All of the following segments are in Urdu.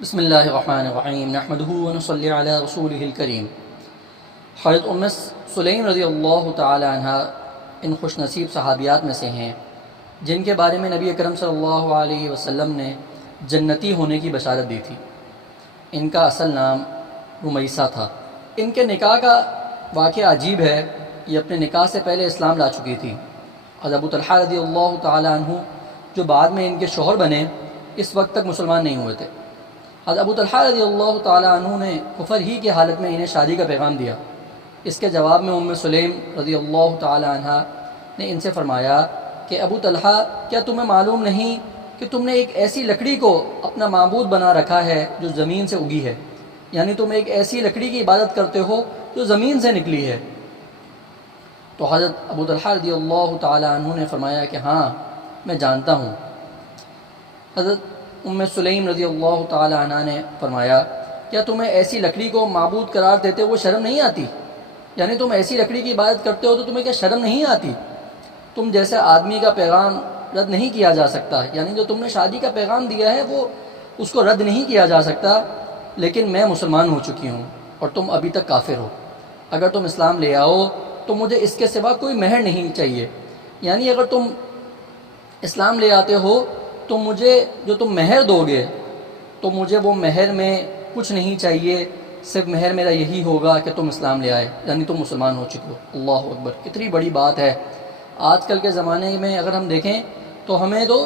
بسم اللہ الرحمن الرحیم نحمدہ ونصلی علی رسولہ الکریم۔ حضرت ام سلیم رضی اللہ تعالی عنہ ان خوش نصیب صحابیات میں سے ہیں جن کے بارے میں نبی اکرم صلی اللہ علیہ وسلم نے جنتی ہونے کی بشارت دی تھی۔ ان کا اصل نام رمیثہ تھا۔ ان کے نکاح کا واقعہ عجیب ہے۔ یہ اپنے نکاح سے پہلے اسلام لا چکی تھی۔ حضرت ابو طلحہ رضی اللہ تعالی عنہ جو بعد میں ان کے شوہر بنے اس وقت تک مسلمان نہیں ہوئے تھے۔ حضرت ابو طلحہ رضی اللہ تعالی عنہ نے کفر ہی کی حالت میں انہیں شادی کا پیغام دیا۔ اس کے جواب میں ام سلیم رضی اللہ تعالی عنہ نے ان سے فرمایا کہ ابو طلحہ، کیا تمہیں معلوم نہیں کہ تم نے ایک ایسی لکڑی کو اپنا معبود بنا رکھا ہے جو زمین سے اگی ہے، یعنی تم ایک ایسی لکڑی کی عبادت کرتے ہو جو زمین سے نکلی ہے۔ تو حضرت ابو طلحہ رضی اللہ تعالی عنہ نے فرمایا کہ ہاں میں جانتا ہوں۔ حضرت ام سلیم رضی اللہ تعالی عنہ نے فرمایا کیا تمہیں ایسی لکڑی کو معبود قرار دیتے ہوئے شرم نہیں آتی؟ یعنی تم ایسی لکڑی کی عبادت کرتے ہو تو تمہیں کیا شرم نہیں آتی؟ تم جیسے آدمی کا پیغام رد نہیں کیا جا سکتا، یعنی جو تم نے شادی کا پیغام دیا ہے وہ اس کو رد نہیں کیا جا سکتا، لیکن میں مسلمان ہو چکی ہوں اور تم ابھی تک کافر ہو۔ اگر تم اسلام لے آؤ تو مجھے اس کے سوا کوئی مہر نہیں چاہیے، یعنی اگر تم اسلام لے آتے ہو تو مجھے جو تم مہر دو گے تو مجھے وہ مہر میں کچھ نہیں چاہیے، صرف مہر میرا یہی ہوگا کہ تم اسلام لے آئے، یعنی تم مسلمان ہو چکے ہو۔ اللہ اکبر، کتنی بڑی بات ہے۔ آج کل کے زمانے میں اگر ہم دیکھیں تو ہمیں تو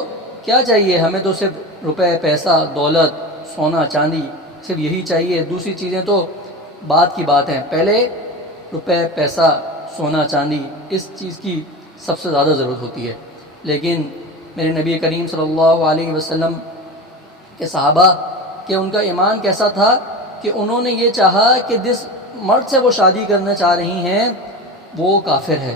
کیا چاہیے، ہمیں تو صرف روپے، پیسہ، دولت، سونا چاندی، صرف یہی چاہیے، دوسری چیزیں تو بات کی بات ہیں۔ پہلے روپے، پیسہ، سونا چاندی، اس چیز کی سب سے زیادہ ضرورت ہوتی ہے۔ لیکن میرے نبی کریم صلی اللہ علیہ وسلم کے صحابہ کہ ان کا ایمان کیسا تھا کہ انہوں نے یہ چاہا کہ جس مرد سے وہ شادی کرنا چاہ رہی ہیں وہ کافر ہے،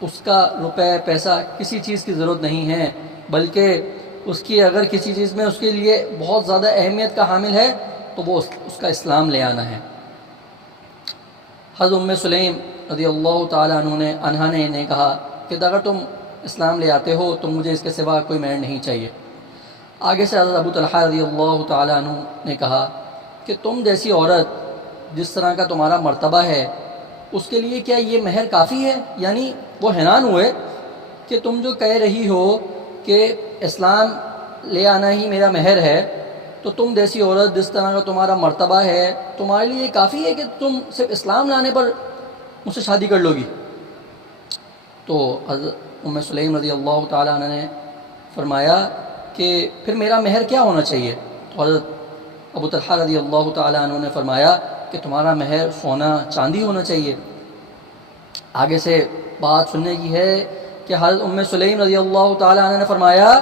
اس کا روپے، پیسہ، کسی چیز کی ضرورت نہیں ہے، بلکہ اس کی اگر کسی چیز میں اس کے لیے بہت زیادہ اہمیت کا حامل ہے تو وہ اس کا اسلام لے آنا ہے۔ حضرت ام سلیم رضی اللہ تعالیٰ عنہ نے انہیں کہا کہ اگر تم اسلام لے آتے ہو تو مجھے اس کے سوا کوئی مہر نہیں چاہیے۔ آگے سے حضرت ابو طلحہ رضی اللہ تعالیٰ عنہ نے کہا کہ تم جیسی عورت جس طرح کا تمہارا مرتبہ ہے اس کے لیے کیا یہ مہر کافی ہے؟ یعنی وہ حیران ہوئے کہ تم جو کہہ رہی ہو کہ اسلام لے آنا ہی میرا مہر ہے، تو تم جیسی عورت جس طرح کا تمہارا مرتبہ ہے تمہارے لیے کافی ہے کہ تم صرف اسلام لانے پر مجھ سے شادی کر لو گی؟ تو حضرت ام سلیم رضی اللہ تعالیٰ عنہ نے فرمایا کہ پھر میرا مہر کیا ہونا چاہیے؟ تو حضرت ابو طلحہ رضی اللہ تعالیٰ عنہ نے فرمایا کہ تمہارا مہر سونا چاندی ہونا چاہیے۔ آگے سے بات سننے کی ہے کہ حضرت ام سلیم رضی اللہ تعالیٰ عنہ نے فرمایا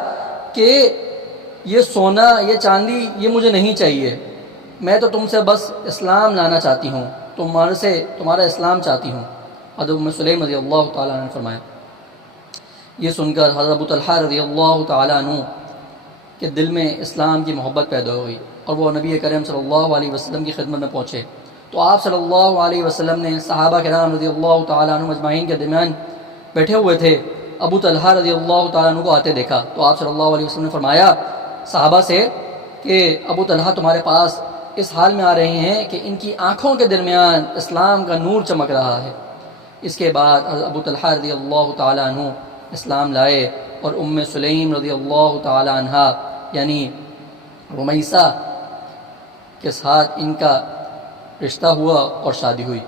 کہ یہ سونا، یہ چاندی، یہ مجھے نہیں چاہیے، میں تو تم سے بس اسلام لانا چاہتی ہوں، تمہارے سے تمہارا اسلام چاہتی ہوں۔ حضرت ام سلیم رضی اللہ تعالیٰ عنہ نے فرمایا۔ یہ سن کر حضرت ابو طلحہ رضی اللہ تعالیٰ عنہ کے دل میں اسلام کی محبت پیدا ہو گئی اور وہ نبی کریم صلی اللہ علیہ وسلم کی خدمت میں پہنچے۔ تو آپ صلی اللہ علیہ وسلم نے صحابہ کرام رضی اللہ تعالیٰ عنہ اجمعین کے درمیان بیٹھے ہوئے تھے، ابو طلحہ رضی اللہ تعالیٰ عنہ کو آتے دیکھا تو آپ صلی اللہ علیہ وسلم نے فرمایا صحابہ سے کہ ابو طلحہ تمہارے پاس اس حال میں آ رہے ہیں کہ ان کی آنکھوں کے درمیان اسلام کا نور چمک رہا ہے۔ اس کے بعد ابو طلحہ رضی اللہ تعالیٰ عنہ اسلام لائے اور ام سلیم رضی اللہ تعالی عنہ یعنی رمیثہ کے ساتھ ان کا رشتہ ہوا اور شادی ہوئی۔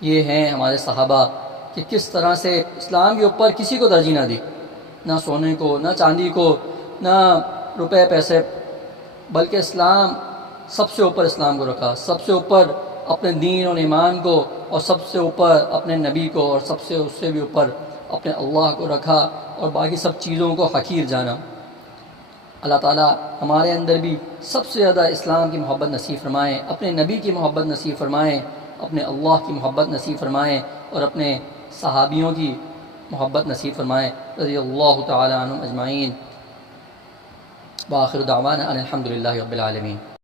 یہ ہیں ہمارے صحابہ کہ کس طرح سے اسلام کے اوپر کسی کو ترجیح نہ دی، نہ سونے کو، نہ چاندی کو، نہ روپے پیسے، بلکہ اسلام سب سے اوپر اسلام کو رکھا، سب سے اوپر اپنے دین اور ایمان کو، اور سب سے اوپر اپنے نبی کو، اور سب سے اس سے بھی اوپر اپنے اللہ کو رکھا اور باقی سب چیزوں کو حقیر جانا۔ اللہ تعالیٰ ہمارے اندر بھی سب سے زیادہ اسلام کی محبت نصیب فرمائیں، اپنے نبی کی محبت نصیب فرمائیں، اپنے اللہ کی محبت نصیب فرمائیں اور اپنے صحابیوں کی محبت نصیب فرمائیں رضی اللہ تعالیٰ عنہم اجمعین۔ وآخر دعوانا ان الحمد للہ رب العالمین۔